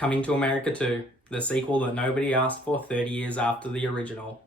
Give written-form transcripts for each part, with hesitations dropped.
Coming to America 2, the sequel that nobody asked for 30 years after the original.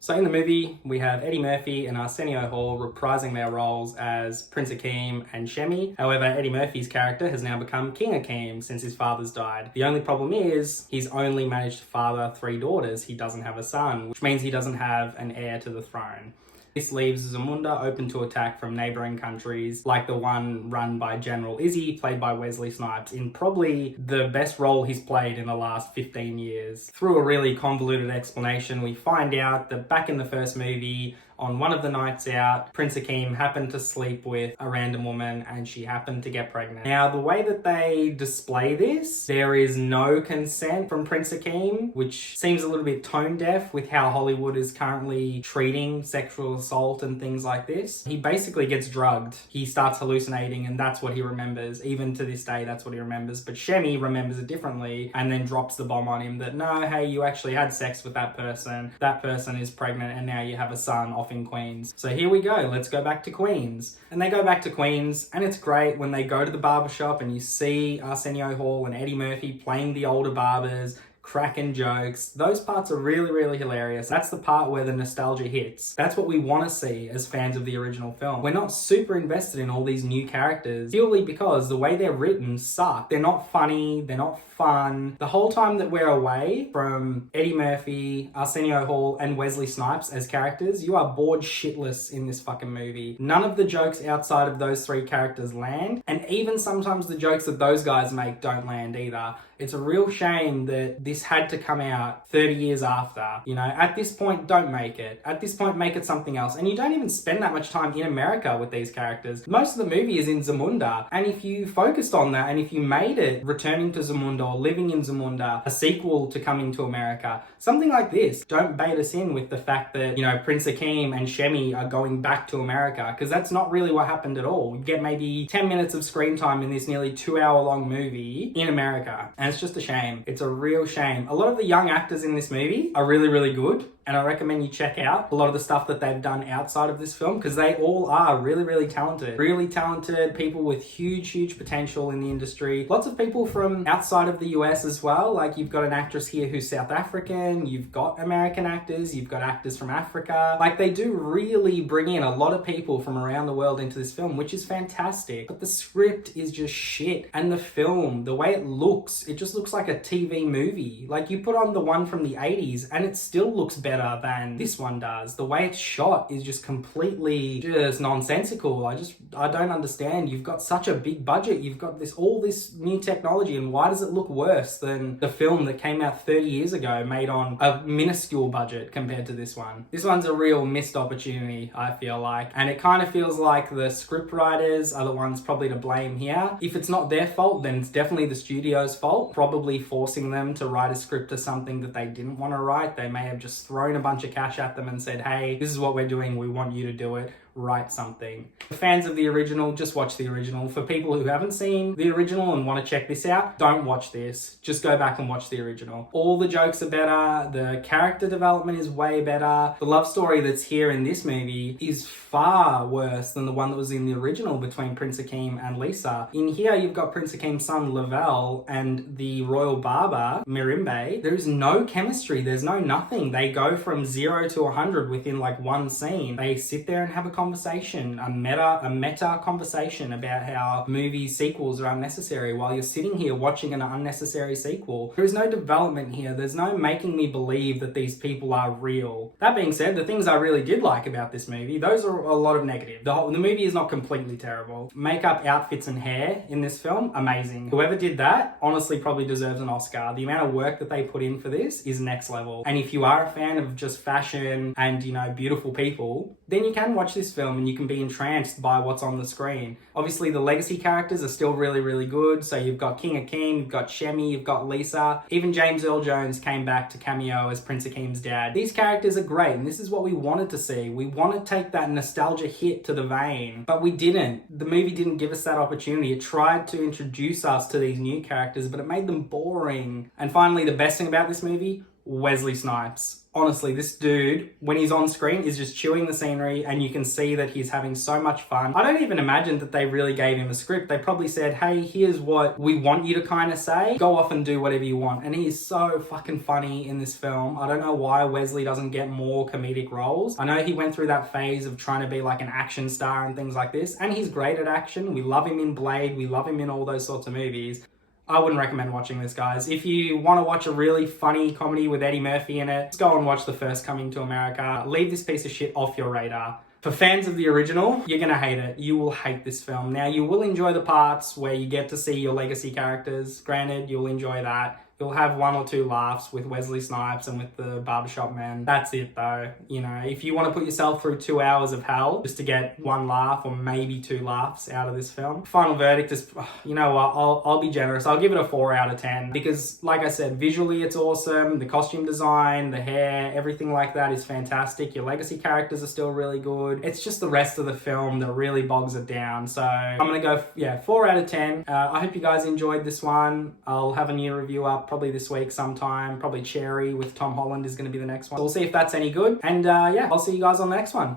So in the movie, we have Eddie Murphy and Arsenio Hall reprising their roles as Prince Akeem and Shemi. However, Eddie Murphy's character has now become King Akeem since his father's died. The only problem is he's only managed to father 3 daughters. He doesn't have a son, which means he doesn't have an heir to the throne. This leaves Zamunda open to attack from neighbouring countries, like the one run by General Izzy, played by Wesley Snipes, in probably the best role he's played in the last 15 years. Through a really convoluted explanation, we find out that back in the first movie, on one of the nights out, Prince Akeem happened to sleep with a random woman and she happened to get pregnant. Now, the way that they display this, there is no consent from Prince Akeem, which seems a little bit tone deaf with how Hollywood is currently treating sexual assault and things like this. He basically gets drugged. He starts hallucinating and that's what he remembers. Even to this day, that's what he remembers. But Shemi remembers it differently and then drops the bomb on him that, no, hey, you actually had sex with that person. That person is pregnant and now you have a son off in Queens. So here we go, let's go back to Queens. And they go back to Queens and it's great when they go to the barbershop and you see Arsenio Hall and Eddie Murphy playing the older barbers, cracking jokes. Those parts are really, really hilarious. That's the part where the nostalgia hits. That's what we want to see as fans of the original film. We're not super invested in all these new characters purely because the way they're written suck. They're not funny, they're not fun. The whole time that we're away from Eddie Murphy, Arsenio Hall, and Wesley Snipes as characters, you are bored shitless in this fucking movie. None of the jokes outside of those 3 characters land, and even sometimes the jokes that those guys make don't land either. It's a real shame that this had to come out 30 years after. You know, at this point, don't make it. At this point, make it something else. And you don't even spend that much time in America with these characters. Most of the movie is in Zamunda. And if you focused on that, and if you made it Returning to Zamunda or Living in Zamunda, a sequel to Coming to America, something like this, don't bait us in with the fact that, you know, Prince Akeem and Shemi are going back to America, because that's not really what happened at all. You get maybe 10 minutes of screen time in this nearly 2-hour-long movie in America. And it's just a shame. It's a real shame. A lot of the young actors in this movie are really, really good. And I recommend you check out a lot of the stuff that they've done outside of this film, because they all are really, really talented. Really talented people with huge, huge potential in the industry. Lots of people from outside of the US as well. Like, you've got an actress here who's South African, you've got American actors, you've got actors from Africa. Like, they do really bring in a lot of people from around the world into this film, which is fantastic. But the script is just shit. And the film, the way it looks, it just looks like a TV movie. Like, you put on the one from the 80s and it still looks better than this one does. The way it's shot is just completely just nonsensical. I don't understand. You've got such a big budget. You've got all this new technology, and why does it look worse than the film that came out 30 years ago made on a minuscule budget compared to this one? This one's a real missed opportunity, I feel like. And it kind of feels like the script writers are the ones probably to blame here. If it's not their fault, then it's definitely the studio's fault, probably forcing them to write a script to something that they didn't want to write. They may have just thrown a bunch of cash at them and said, hey, this is what we're doing, we want you to do it, write something. For fans of the original, just watch the original. For people who haven't seen the original and want to check this out, don't watch this. Just go back and watch the original. All the jokes are better, the character development is way better. The love story that's here in this movie is far worse than the one that was in the original between Prince Akeem and Lisa. In here, you've got Prince Akeem's son, Lavelle, and the royal barber, Mirimbe. There is no chemistry, there's no nothing. They go from 0 to 100 within like one scene. They sit there and have a conversation, a meta conversation about how movie sequels are unnecessary while you're sitting here watching an unnecessary sequel. There is no development here. There's no making me believe that these people are real. That being said, the things I really did like about this movie, those are a lot of negative. The movie is not completely terrible. Makeup, outfits, and hair in this film, amazing. Whoever did that honestly probably deserves an Oscar. The amount of work that they put in for this is next level. And if you are a fan of just fashion and, you know, beautiful people, then you can watch this film and you can be entranced by what's on the screen. Obviously, the legacy characters are still really, really good. So you've got King Akeem, you've got Shemi, you've got Lisa. Even James Earl Jones came back to cameo as Prince Akeem's dad. These characters are great, and this is what we wanted to see. We want to take that nostalgia hit to the vein, but we didn't. The movie didn't give us that opportunity. It tried to introduce us to these new characters, but it made them boring. And finally, the best thing about this movie, Wesley Snipes. Honestly, this dude, when he's on screen, is just chewing the scenery, and you can see that he's having so much fun. I don't even imagine that they really gave him a script. They probably said, hey, here's what we want you to kind of say. Go off and do whatever you want. And he is so fucking funny in this film. I don't know why Wesley doesn't get more comedic roles. I know he went through that phase of trying to be like an action star and things like this, and he's great at action. We love him in Blade. We love him in all those sorts of movies. I wouldn't recommend watching this, guys. If you want to watch a really funny comedy with Eddie Murphy in it, just go and watch the first Coming to America. Leave this piece of shit off your radar. For fans of the original, you're going to hate it. You will hate this film. Now, you will enjoy the parts where you get to see your legacy characters. Granted, you'll enjoy that. You'll have 1 or 2 laughs with Wesley Snipes and with the barbershop man. That's it, though. You know, if you want to put yourself through 2 hours of hell just to get 1 laugh or maybe 2 laughs out of this film, final verdict is, you know what, I'll be generous. I'll give it a 4 out of 10 because, like I said, visually it's awesome. The costume design, the hair, everything like that is fantastic. Your legacy characters are still really good. It's just the rest of the film that really bogs it down. So I'm going to go, 4 out of 10. I hope you guys enjoyed this one. I'll have a new review up probably this week sometime. Probably Cherry with Tom Holland is going to be the next one. So we'll see if that's any good. And yeah, I'll see you guys on the next one.